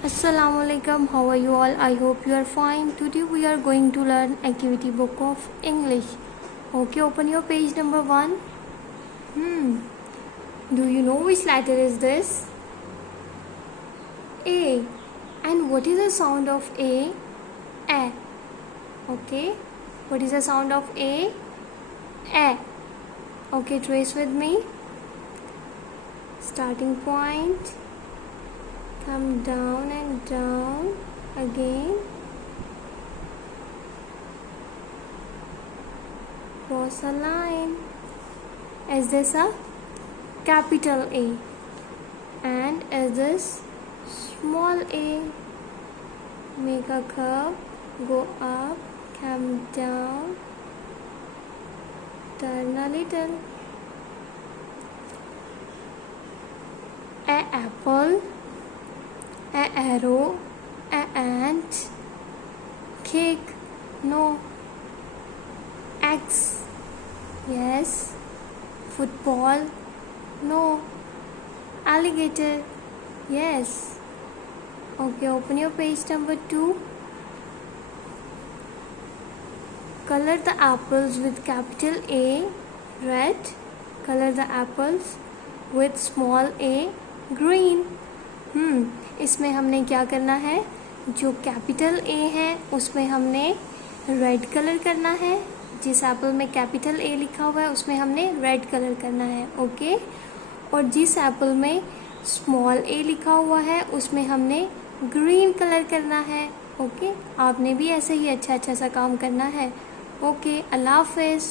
Assalamualaikum. How are you all? I hope you are fine. Today we are going to learn activity book of English. Okay, open your page number 1. Do you know which letter is this? A. And what is the sound of A? A. Okay. What is the sound of A? A. Okay, trace with me. Starting point. Come down and down again. Cross a line. Is this a capital A? And is this small a? Make a curve. Go up. Come down. Turn a little. A apple. A arrow, a ant, cake, no, X, yes, football, no, alligator, yes. Okay, open your page number 2. Color the apples with capital A, red. Color the apples with small a, green. इसमें हमने क्या करना है, जो capital A है उसमें हमने red colour करना है. जिस एप्पल में कैपिटल ए लिखा हुआ है उसमें हमने रेड कलर करना है. ओके. और जिस एप्पल में स्मॉल ए लिखा हुआ है उसमें हमने ग्रीन कलर करना है. ओके. आपने भी ऐसे ही अच्छा सा काम करना है. ओके. अल्लाह हाफिज़.